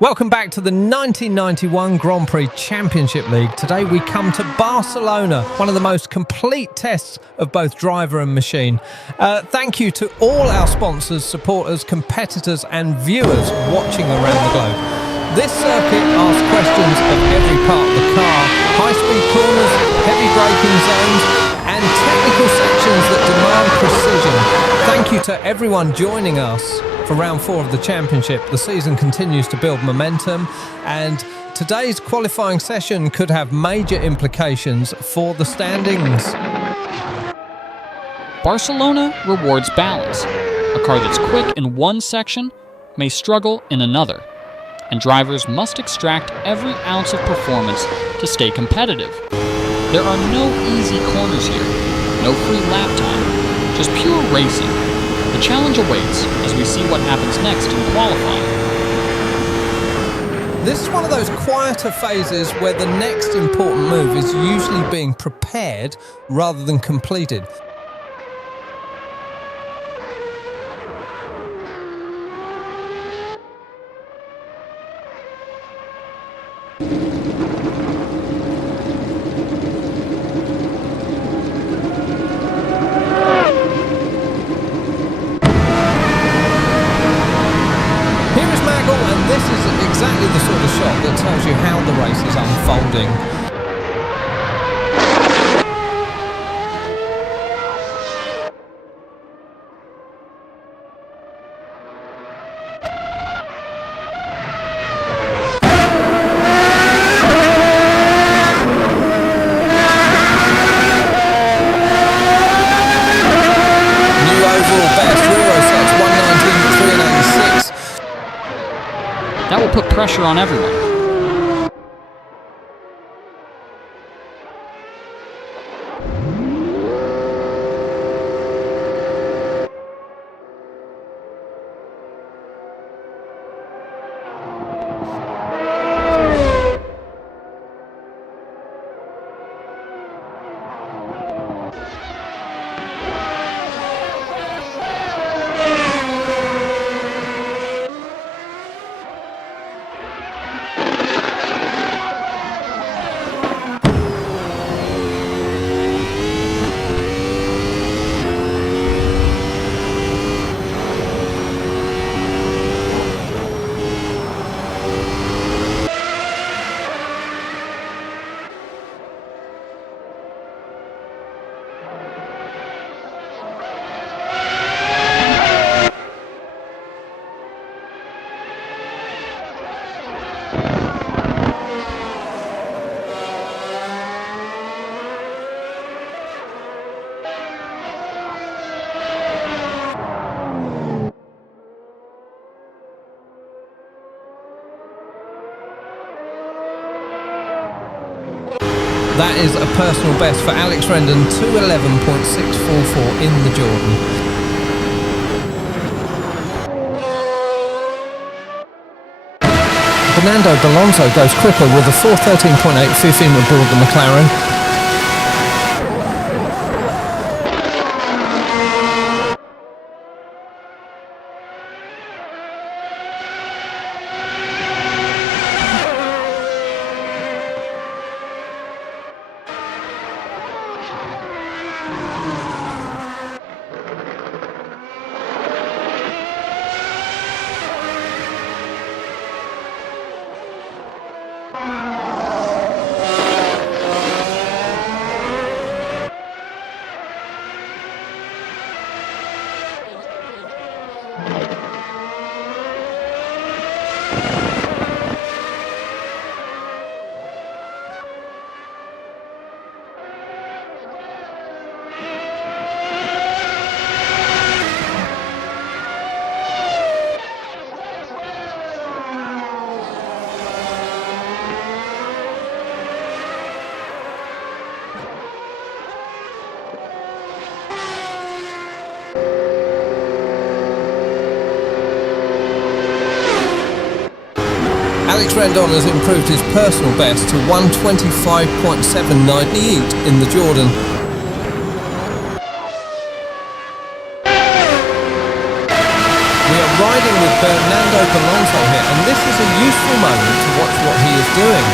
Welcome back to the 1991 Grand Prix Championship League. Today we come to Barcelona, one of the most complete tests of both driver and machine. Thank you to all our sponsors, supporters, competitors and viewers watching around the globe. This circuit asks questions of every part of the car, high-speed corners, heavy braking zones and technical sections that demand precision. Thank you to everyone joining us for round 4 of the championship. The season continues to build momentum and today's qualifying session could have major implications for the standings. Barcelona rewards balance. A car that's quick in one section may struggle in another, and drivers must extract every ounce of performance to stay competitive. There are no easy corners here, no free lap time, just pure racing. The challenge awaits as we see what happens next in qualifying. This is one of those quieter phases where the next important move is usually being prepared rather than completed. This is exactly the sort of shot that tells you how the race is unfolding. New overall best, Euro sets 1:19.386. That will put pressure on everyone. That is a personal best for Alex Rendon, 2:11.644 in the Jordan. Fernando Alonso goes quicker with a 4:13.8 fifth in aboard the McLaren. Alex Rendon has improved his personal best to 1:25.798 in the Jordan. We are riding with Fernando Alonso here, and this is a useful moment to watch what he is doing.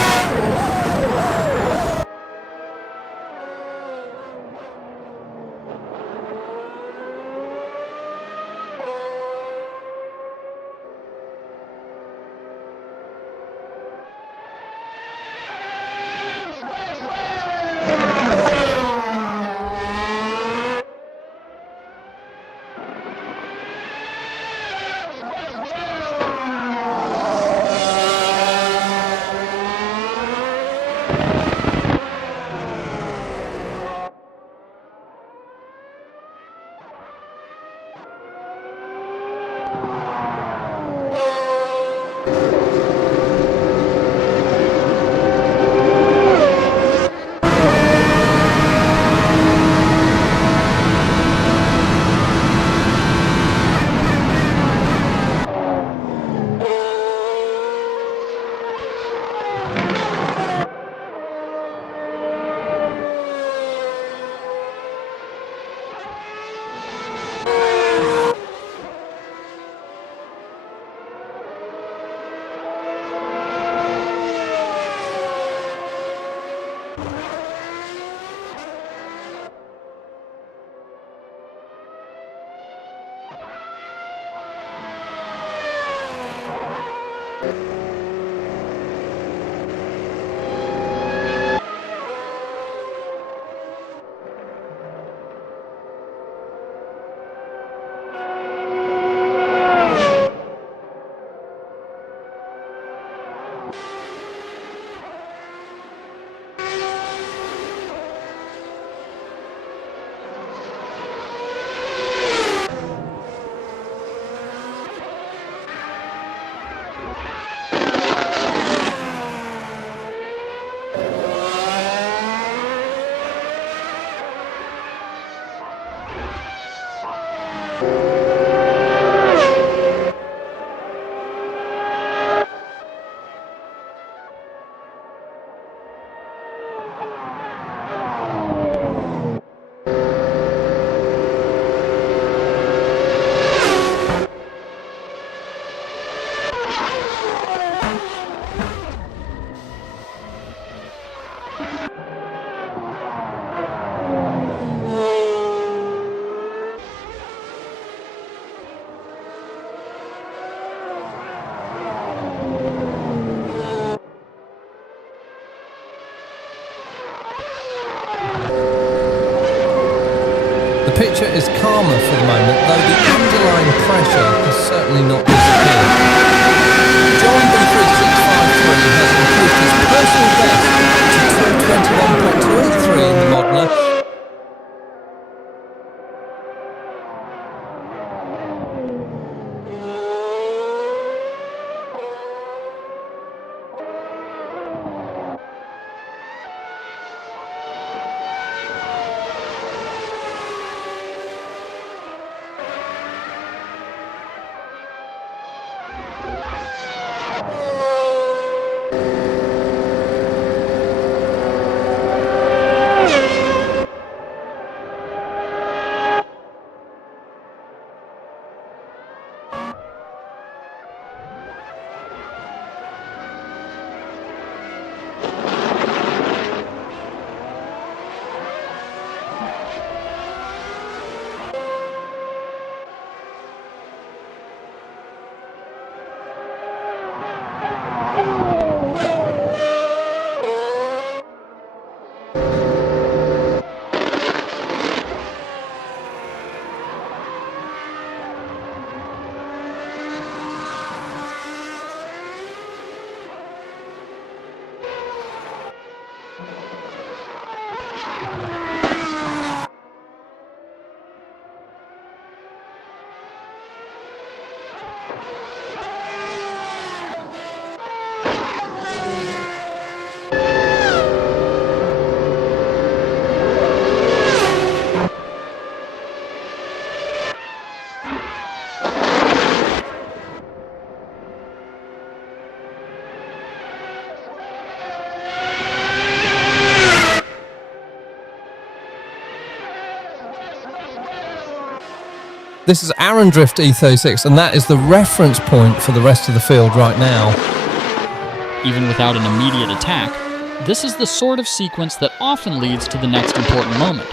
The picture is calmer for the moment, though the underlying pressure has certainly not disappeared. John B3653 has improved his personal best to 221.283 in the modeler. This is Arendrift E36, and that is the reference point for the rest of the field right now. Even without an immediate attack, this is the sort of sequence that often leads to the next important moment.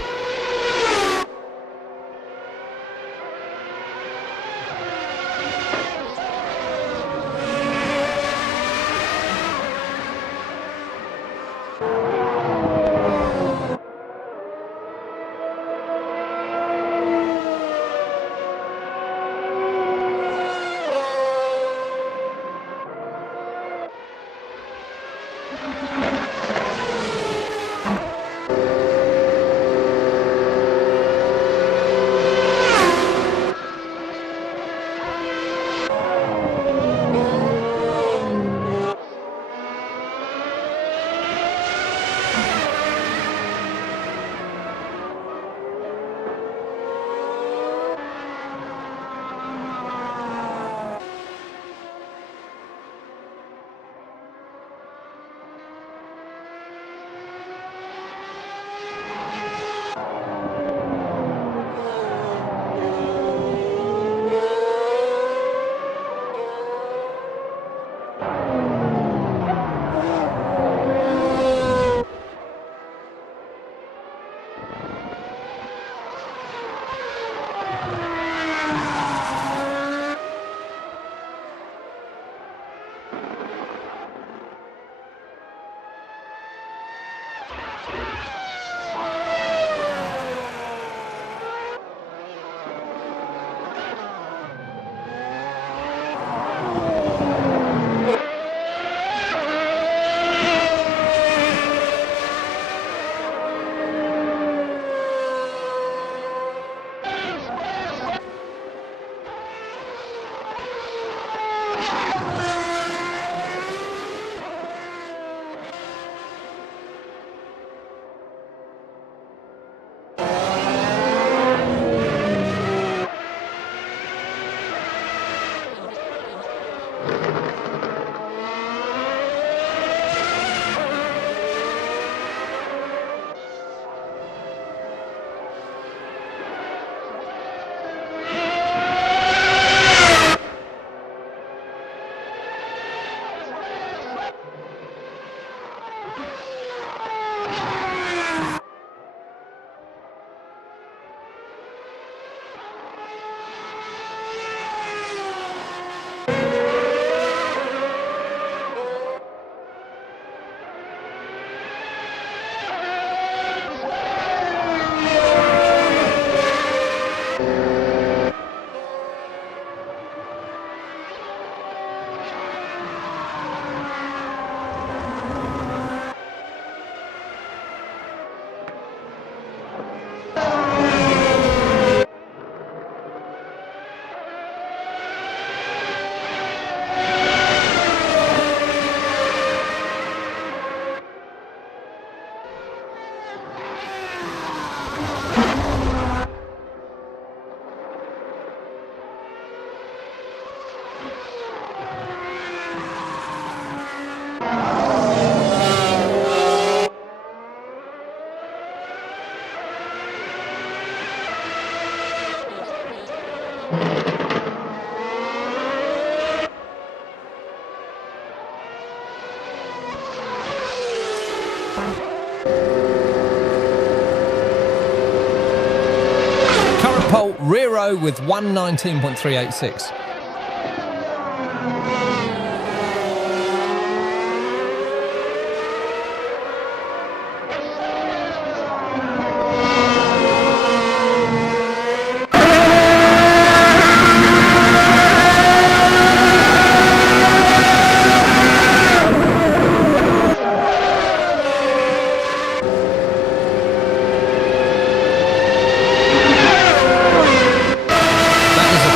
Pole rear row with 119.386.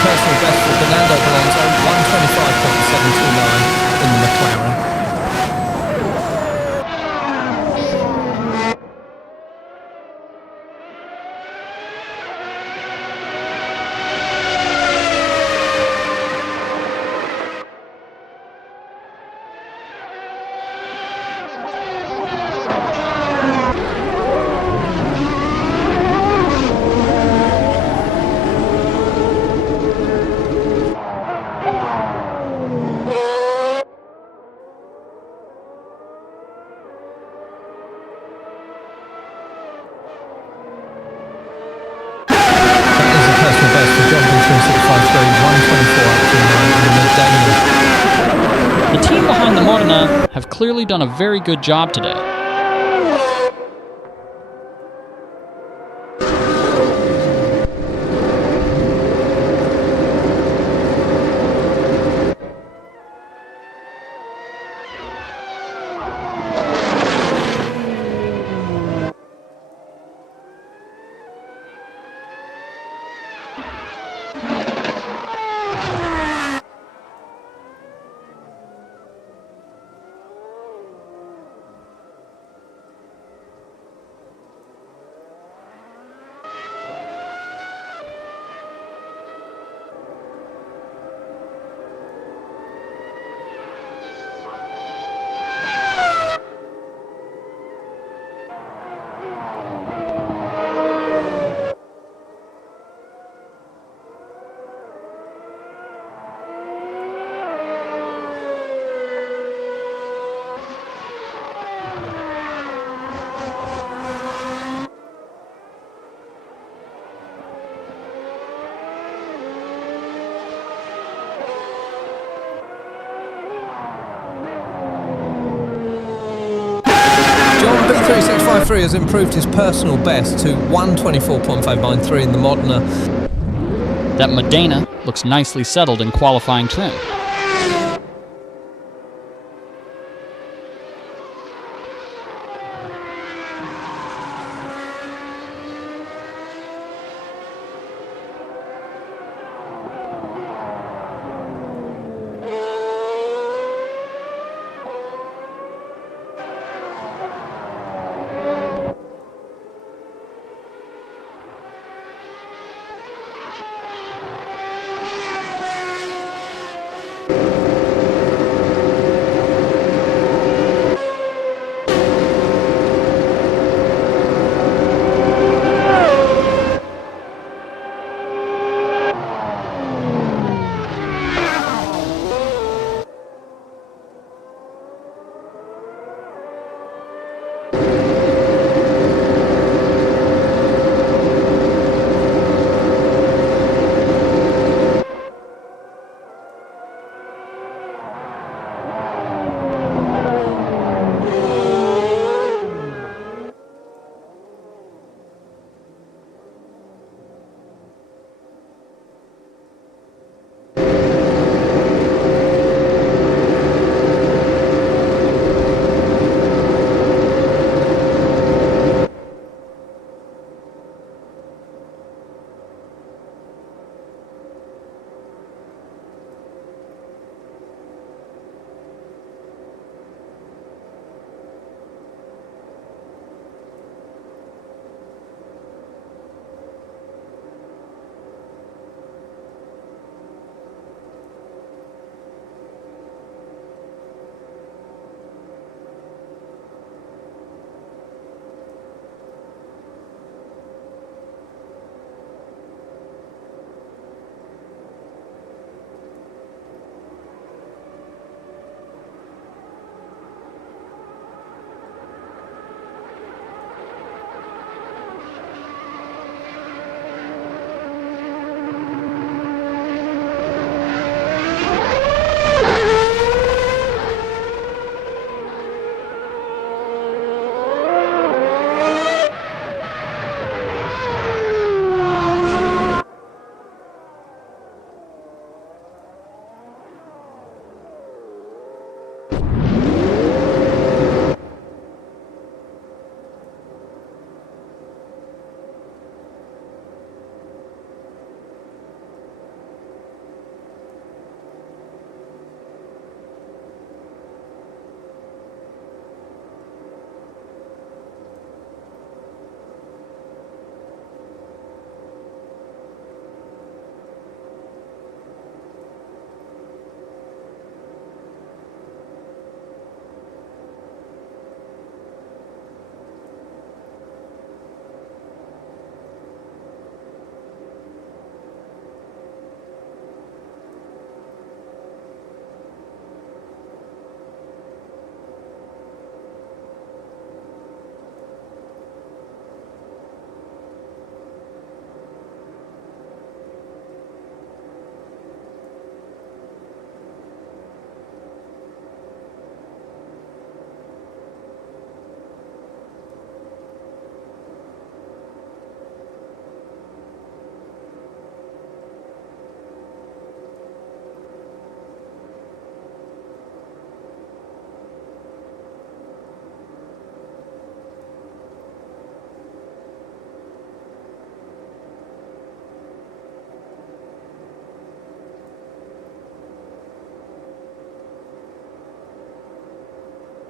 Personal best for Fernando Alonso, 125.72. Daniel. The team behind the Modena have clearly done a very good job today. B3653 has improved his personal best to 124.593 in the Modena. That Modena looks nicely settled in qualifying trim.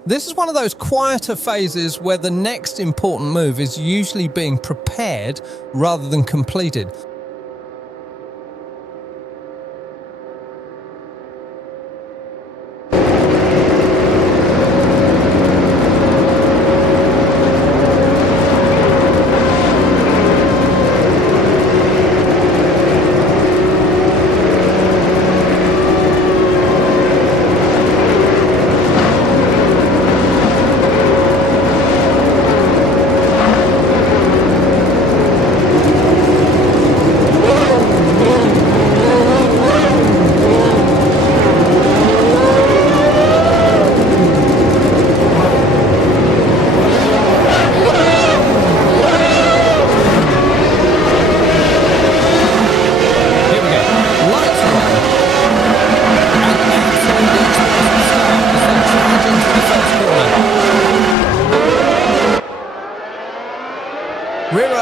This is one of those quieter phases where the next important move is usually being prepared rather than completed.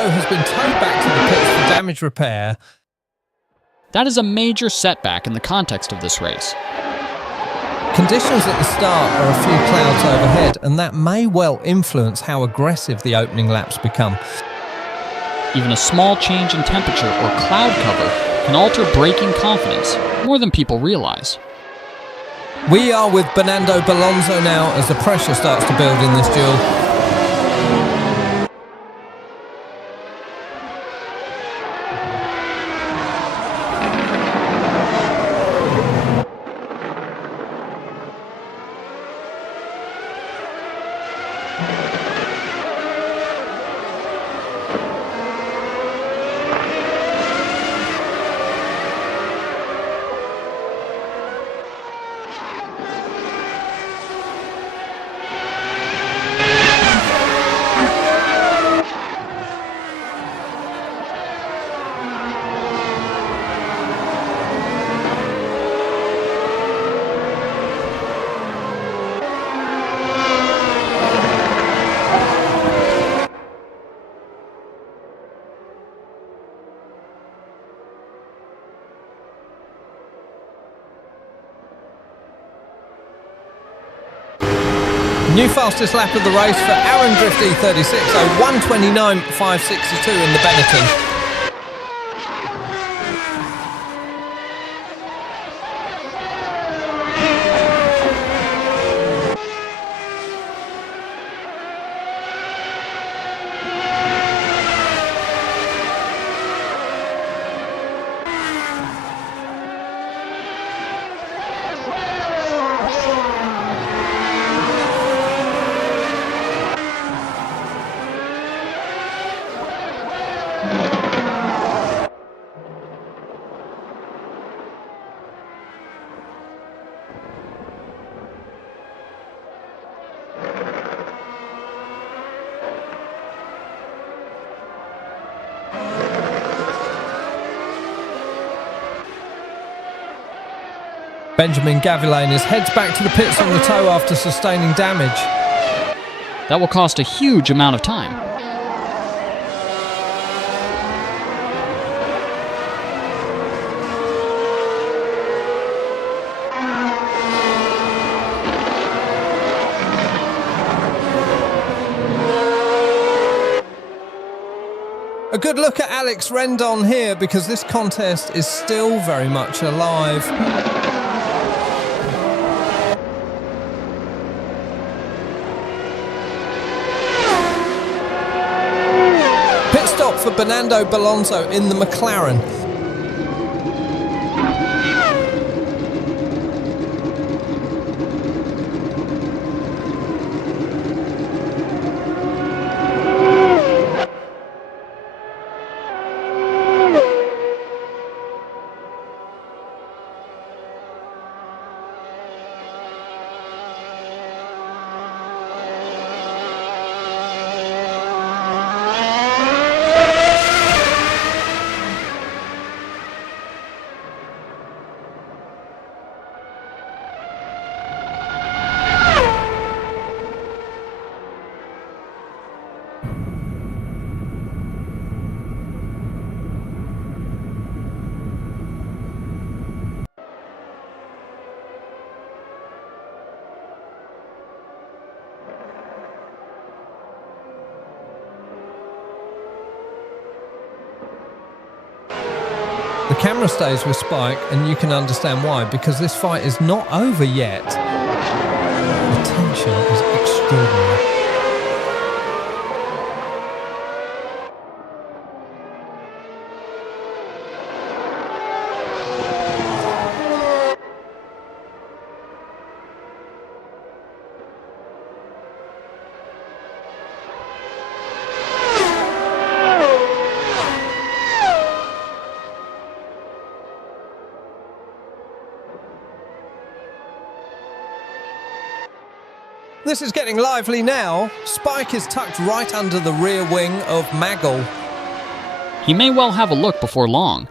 Has been towed back to the pits for damage repair. That is a major setback in the context of this race. Conditions at the start are a few clouds overhead, and that may well influence how aggressive the opening laps become. Even a small change in temperature or cloud cover can alter braking confidence more than people realize. We are with Bernardo Alonso now as the pressure starts to build in this duel. New fastest lap of the race for Aaron Drift E36, so 1:29.562 in the Benetton. Benjamin Gavilanes heads back to the pits on the tow after sustaining damage. That will cost a huge amount of time. A good look at Alex Rendon here, because this contest is still very much alive. Pit stop for Bernardo Alonso in the McLaren. camera stays with Spike, and you can understand why, because this fight is not over yet. The tension is extraordinary. This is getting lively now. Spike is tucked right under the rear wing of Maggle. He may well have a look before long.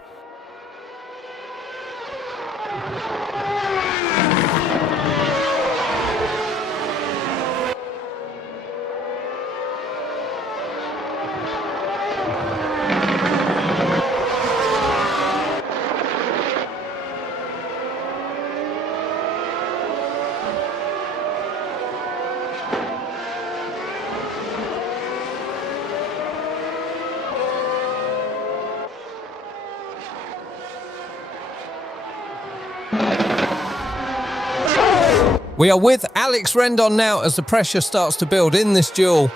We are with Alex Rendon now as the pressure starts to build in this duel.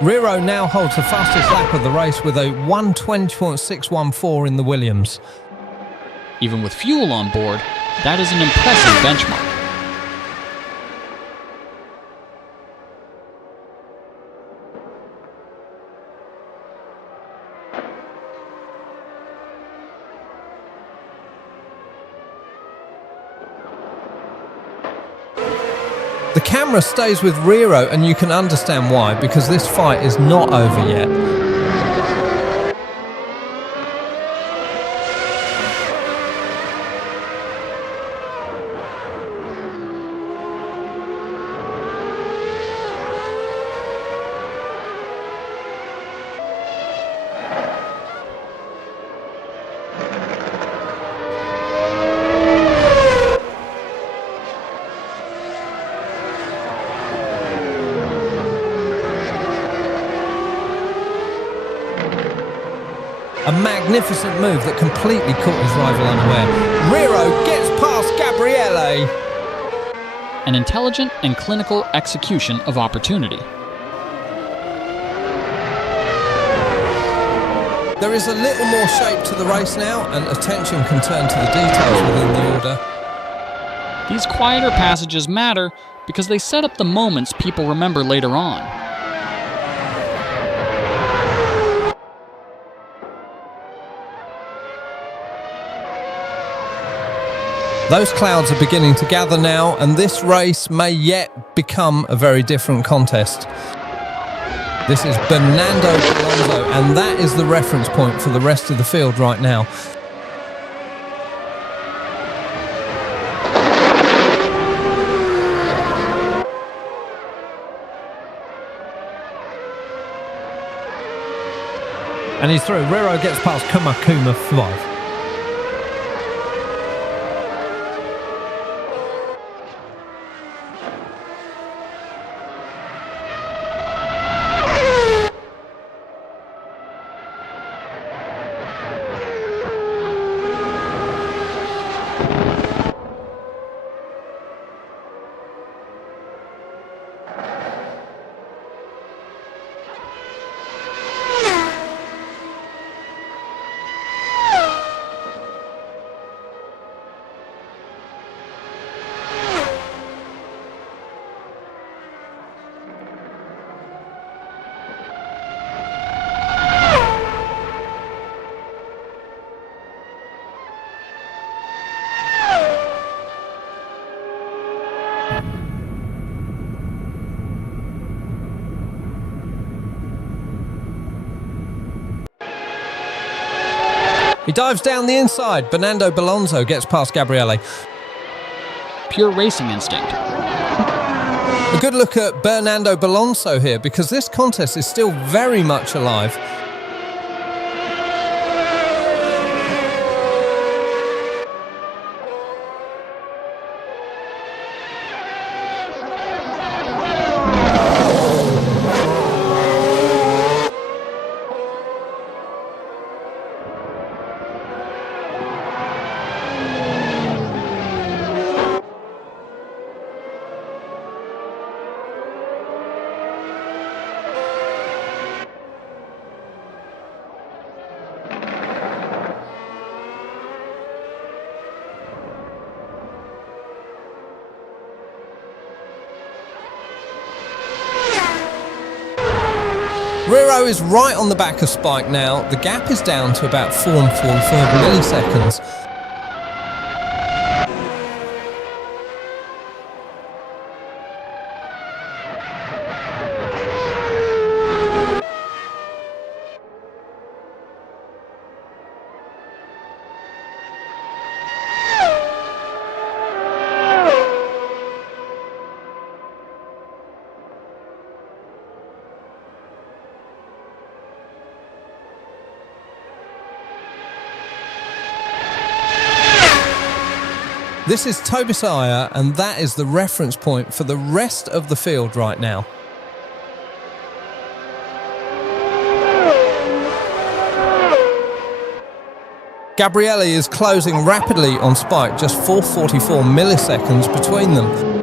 Riro now holds the fastest lap of the race with a 1:20.614 in the Williams. Even with fuel on board, that is an impressive benchmark. The camera stays with Riro, and you can understand why, because this fight is not over yet. A magnificent move that completely caught his rival unaware. Riro gets past Gabriele. An intelligent and clinical execution of opportunity. There is a little more shape to the race now, and attention can turn to the details within the order. These quieter passages matter because they set up the moments people remember later on. Those clouds are beginning to gather now, and this race may yet become a very different contest. This is Bernardo Alonso, and that is the reference point for the rest of the field right now. And he's through. Riro gets past Kuma 5. He dives down the inside. Bernardo Belonzo gets past Gabriele. Pure racing instinct. A good look at Bernardo Belonzo here, because this contest is still very much alive. Riro is right on the back of Spike now. The gap is down to about 4 and 44 milliseconds. This is Tobisaya, and that is the reference point for the rest of the field right now. Gabriele is closing rapidly on Spike, just 4:44 milliseconds between them.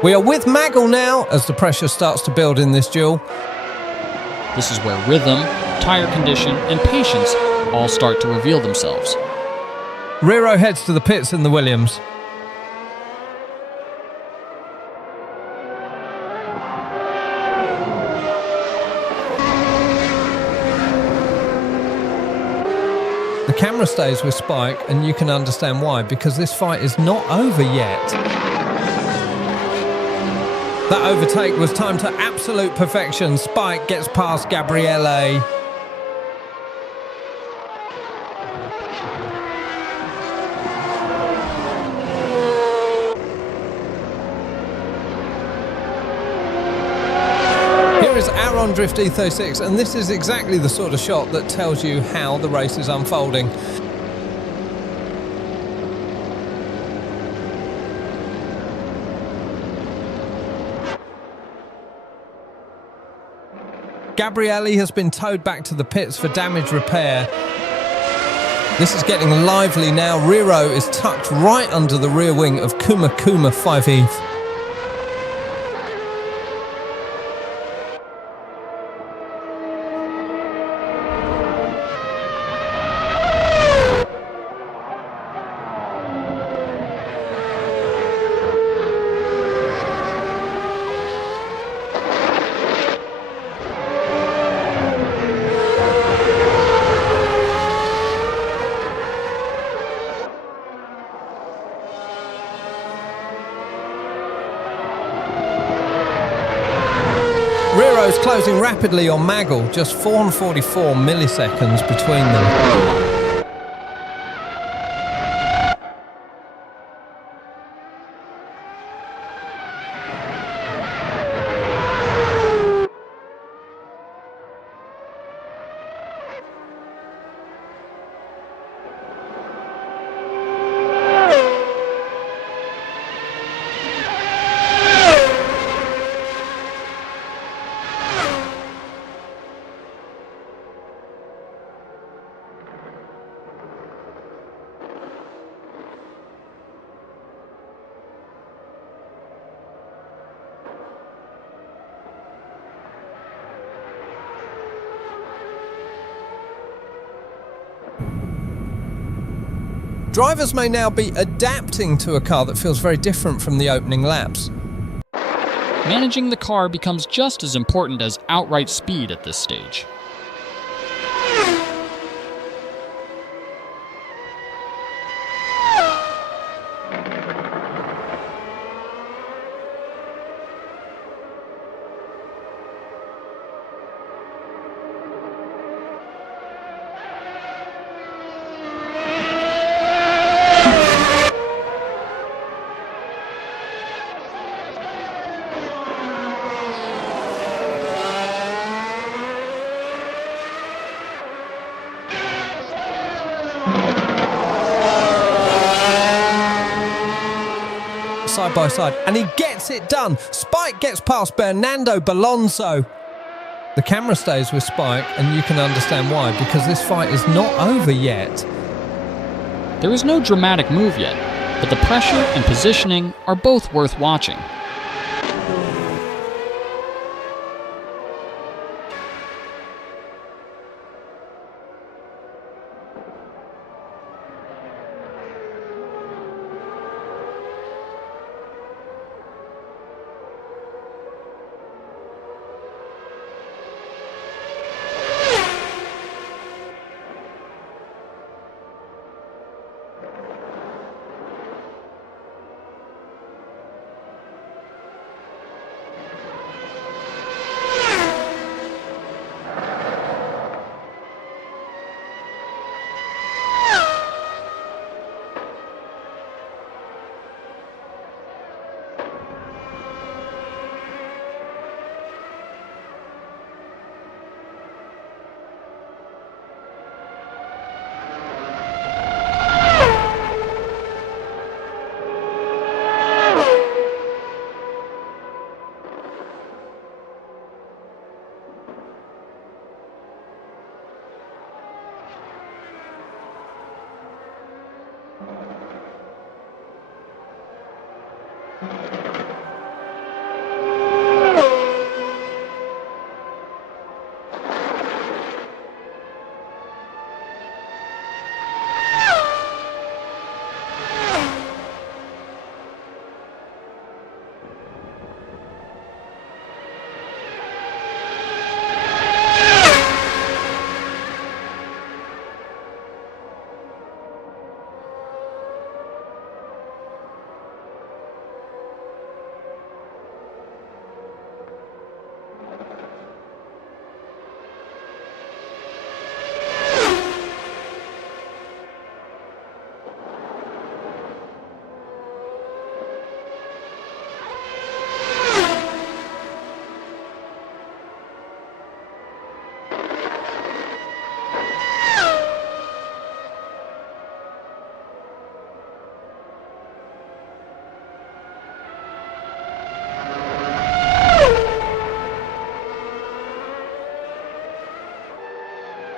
We are with Maggle now as the pressure starts to build in this duel. This is where rhythm, tire condition, and patience all start to reveal themselves. Riro heads to the pits in the Williams. The camera stays with Spike, and you can understand why, because this fight is not over yet. That overtake was timed to absolute perfection. Spike gets past Gabriele. Here is Aaron Drift E36, and this is exactly the sort of shot that tells you how the race is unfolding. Gabriele has been towed back to the pits for damage repair. This is getting lively now. Riro is tucked right under the rear wing of Kuma 5 Riro's closing rapidly on Maggle, just 444 milliseconds between them. Drivers may now be adapting to a car that feels very different from the opening laps. Managing the car becomes just as important as outright speed at this stage. Side by side, and he gets it done. Spike gets past Bernardo Alonso. The camera stays with Spike, and you can understand why, because this fight is not over yet. There is no dramatic move yet, but the pressure and positioning are both worth watching.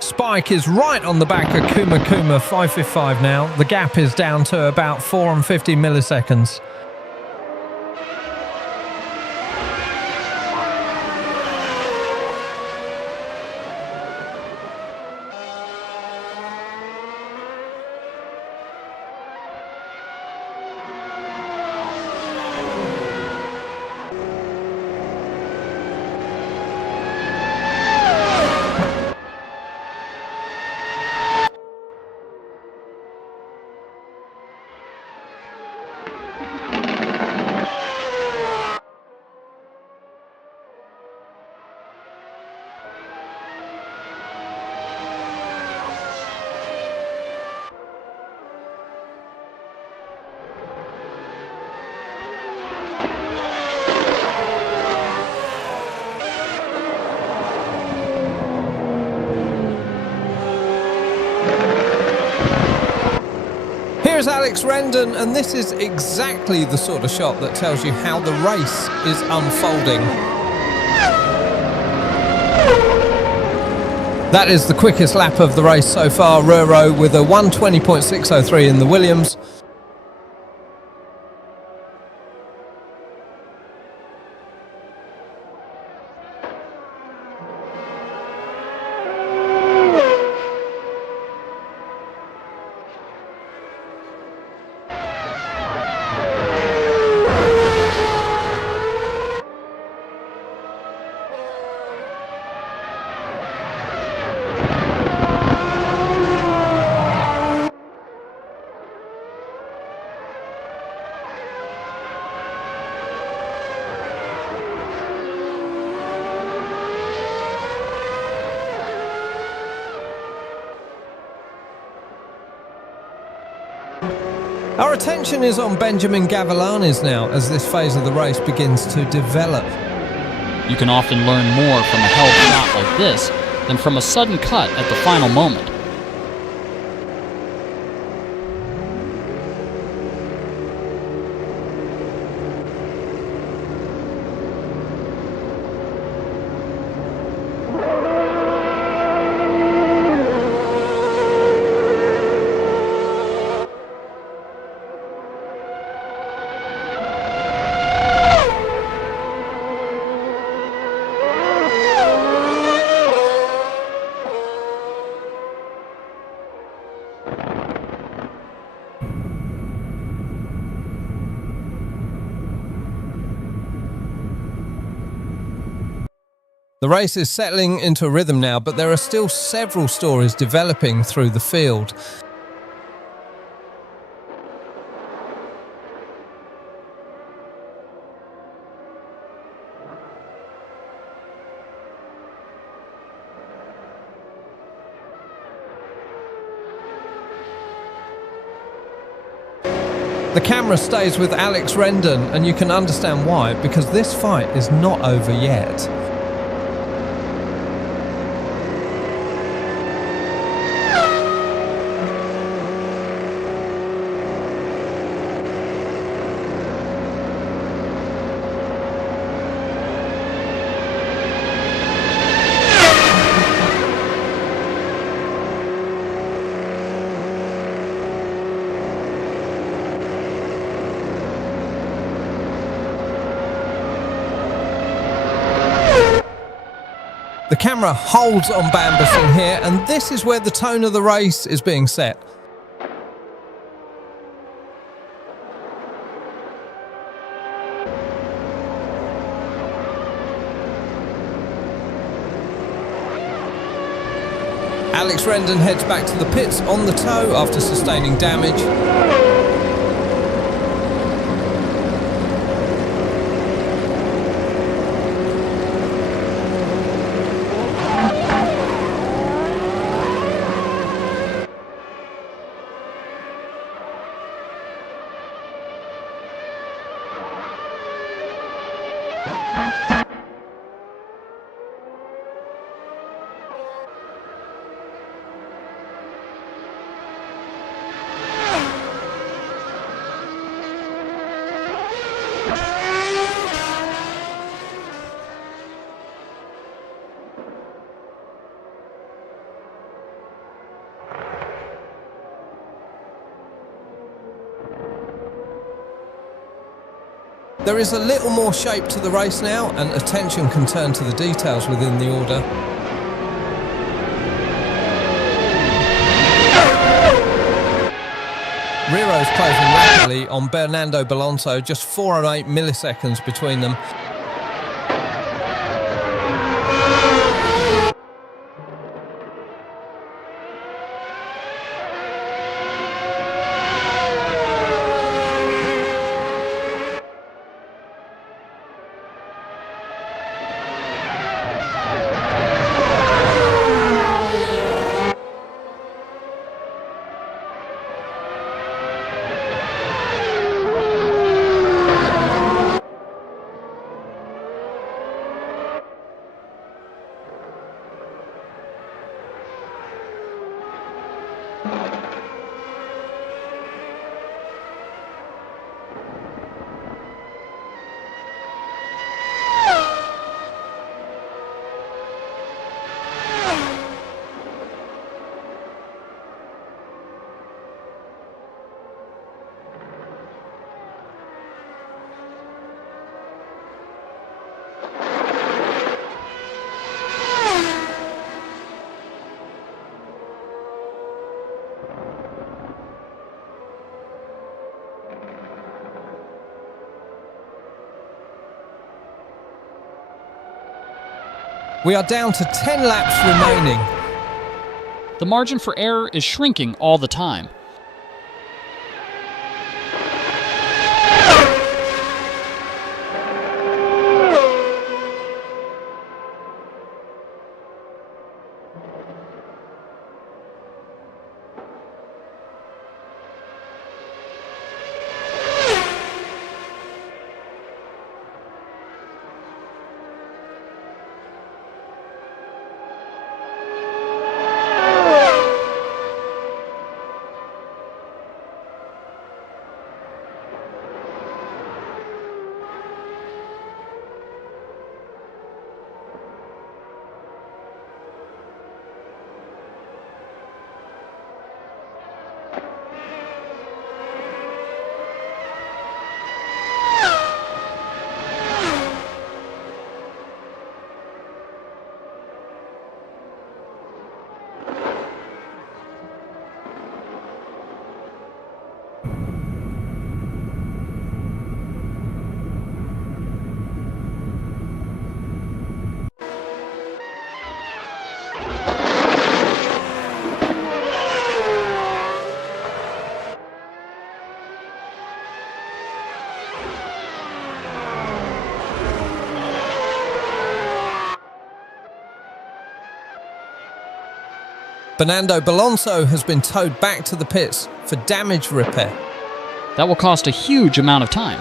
Spike is right on the back of Kuma 555 now. The gap is down to about 450 milliseconds. Here's Alex Rendon, and this is exactly the sort of shot that tells you how the race is unfolding. That is the quickest lap of the race so far, Ruro, with a 1:20.603 in the Williams. Our attention is on Benjamin Gavilanes now as this phase of the race begins to develop. You can often learn more from a held shot like this than from a sudden cut at the final moment. The race is settling into a rhythm now, but there are still several stories developing through the field. The camera stays with Alex Rendon, and you can understand why, because this fight is not over yet. The camera holds on Bamberson here, and this is where the tone of the race is being set. Alex Rendon heads back to the pits on the toe after sustaining damage. There is a little more shape to the race now, and attention can turn to the details within the order. Riro's closing rapidly on Bernardo Belonso, just 4.8 milliseconds between them. We are down to 10 laps remaining. The margin for error is shrinking all the time. Fernando Alonso has been towed back to the pits for damage repair. That will cost a huge amount of time.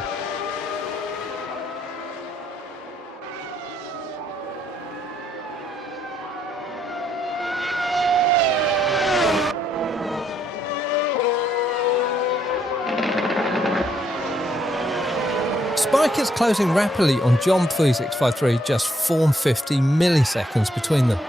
Spike is closing rapidly on John 3653, just 450 milliseconds between them.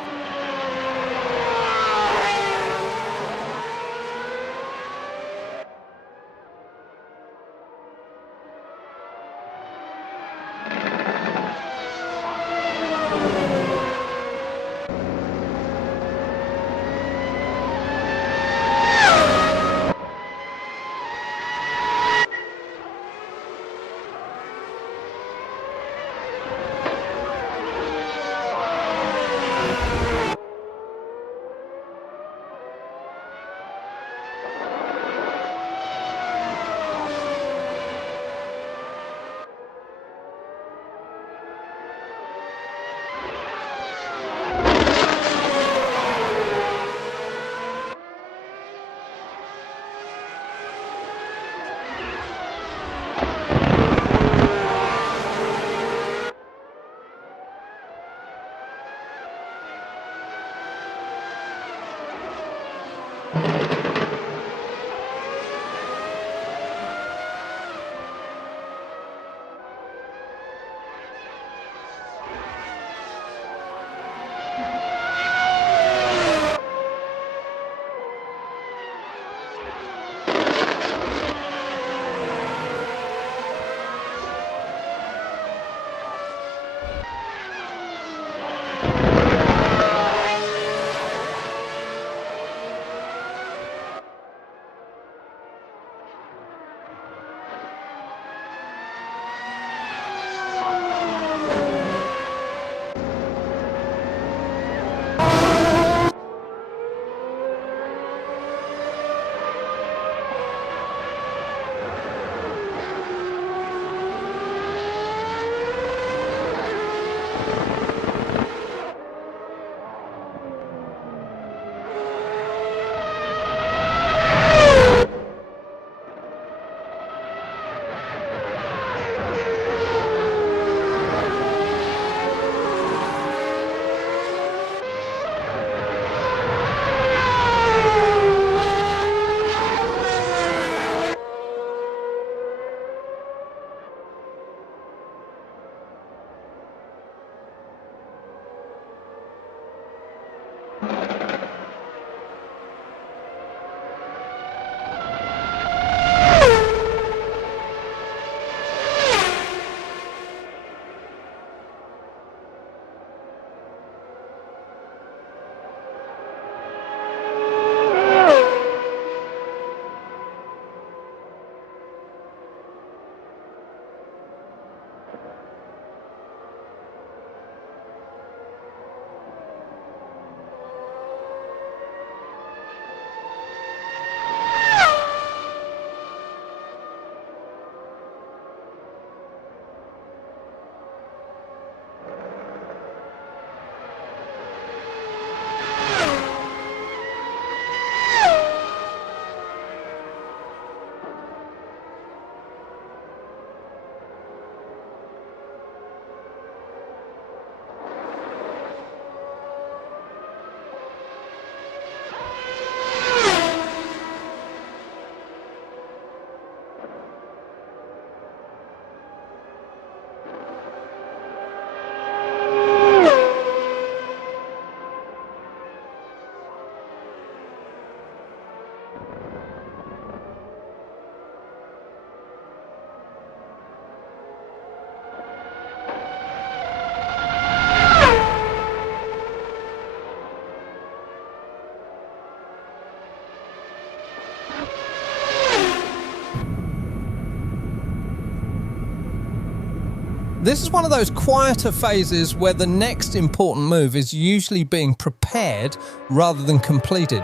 This is one of those quieter phases where the next important move is usually being prepared rather than completed.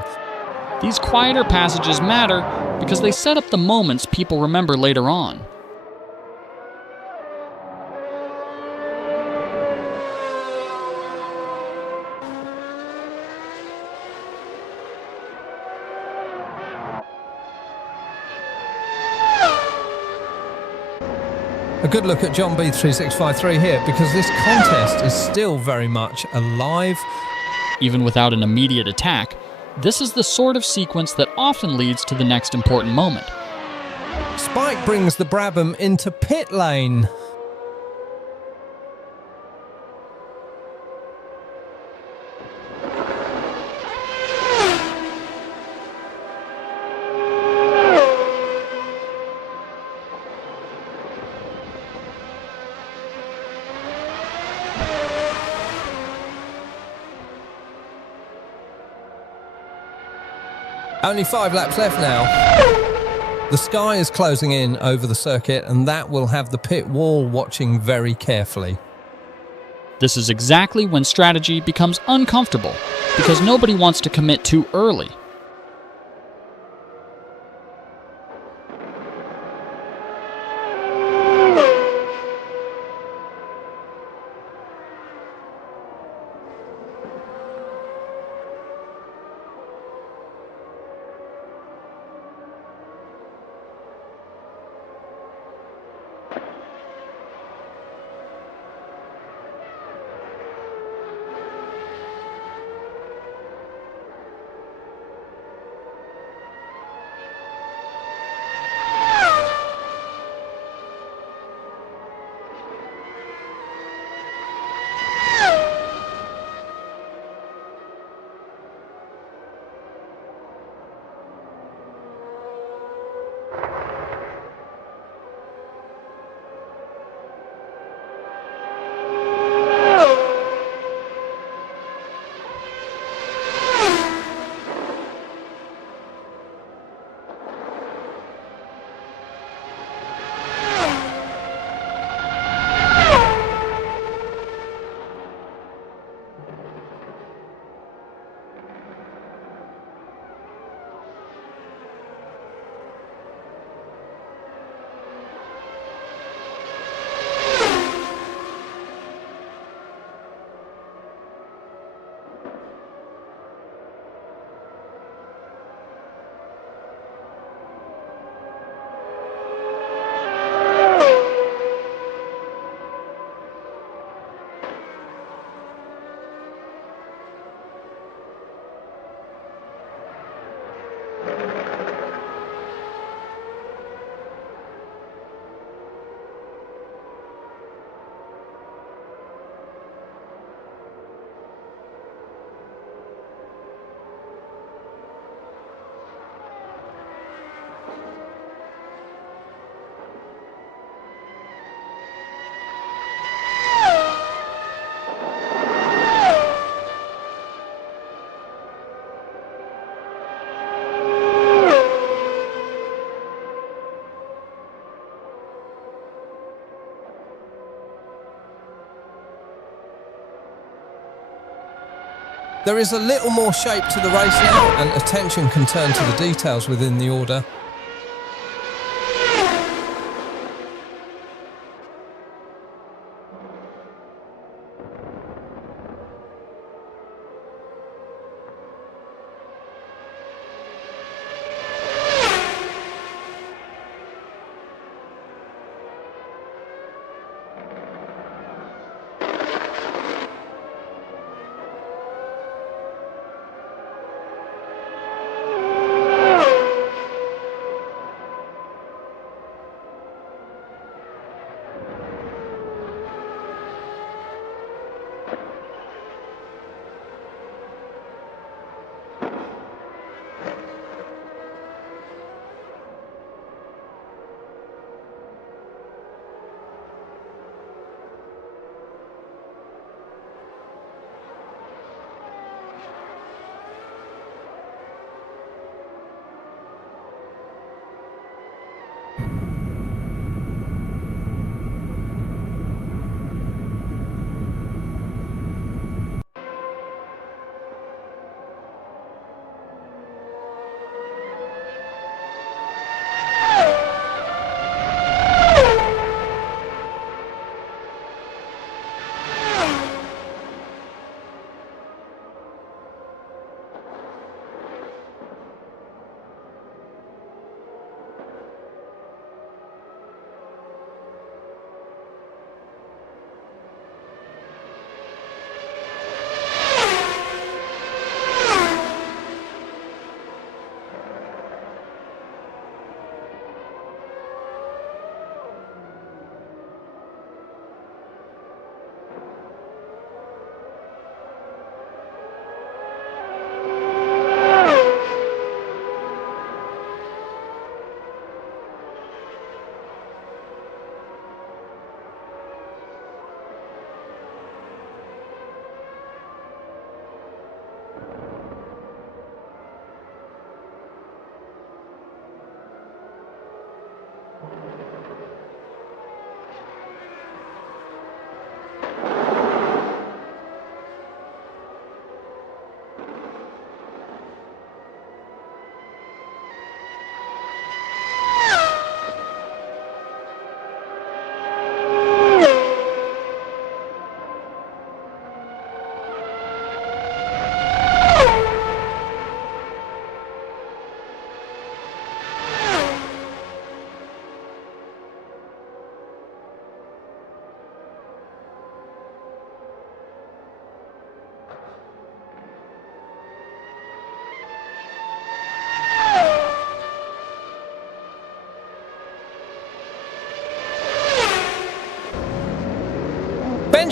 These quieter passages matter because they set up the moments people remember later on. A good look at John B3653 here, because this contest is still very much alive. Even without an immediate attack, this is the sort of sequence that often leads to the next important moment. Spike brings the Brabham into pit lane. Only 5 laps left now. The sky is closing in over the circuit, and that will have the pit wall watching very carefully. This is exactly when strategy becomes uncomfortable, because nobody wants to commit too early. There is a little more shape to the race now, and attention can turn to the details within the order.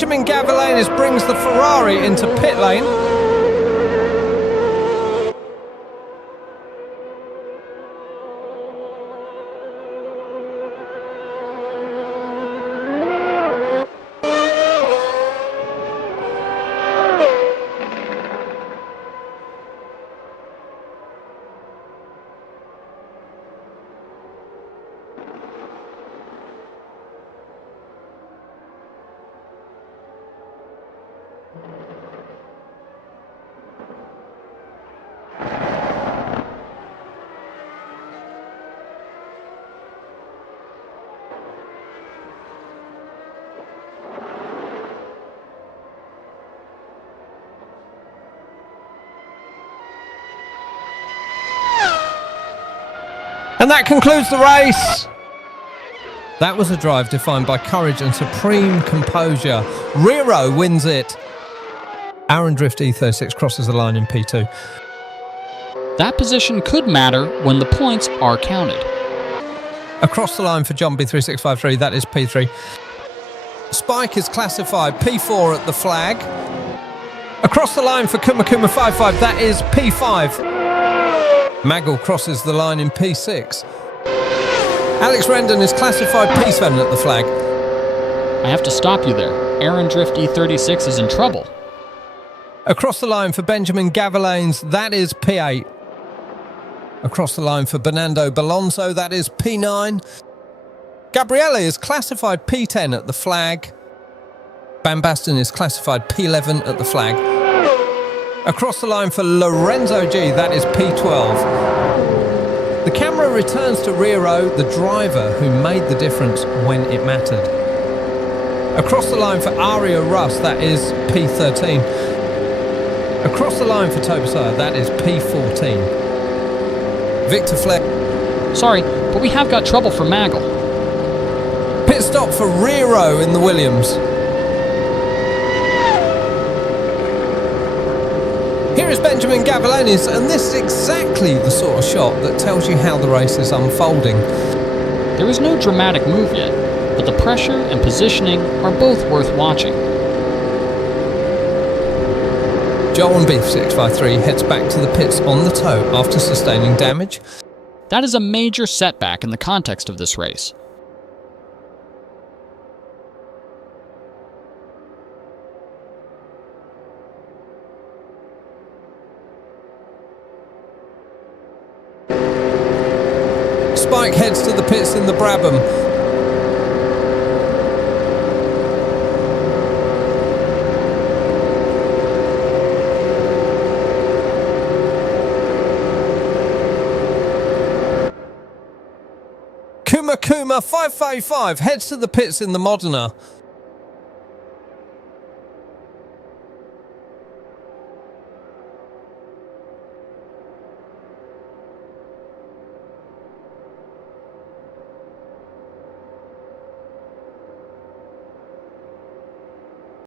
Benjamin Gavelanis brings the Ferrari into pit lane. And that concludes the race. That was a drive defined by courage and supreme composure. Riro wins it. Aaron Drift E36 crosses the line in P2. That position could matter when the points are counted. Across the line for John B3653, that is P3. Spike is classified P4 at the flag. Across the line for Kuma 55, that is P5. Maggle crosses the line in P6. Alex Rendon is classified P7 at the flag. I have to stop you there. Aaron Drift E36 is in trouble. Across the line for Benjamin Gavelanes, that is P8. Across the line for Bernardo Balonso, that is P9. Gabriele is classified P10 at the flag. Van Basten is classified P11 at the flag. Across the line for Lorenzo G, that is P12. The camera returns to Riro, the driver who made the difference when it mattered. Across the line for Aria Russ, that is P13. Across the line for Tobisaya, that is P14. Victor Fleck. Sorry, but we have got trouble for Maggle. Pit stop for Riro in the Williams. Here is Benjamin Gavelanis, and this is exactly the sort of shot that tells you how the race is unfolding. There is no dramatic move yet, but the pressure and positioning are both worth watching. Joel and Beef 653 heads back to the pits on the toe after sustaining damage. That is a major setback in the context of this race. Spike heads to the pits in the Brabham. Kuma 555 heads to the pits in the Modena.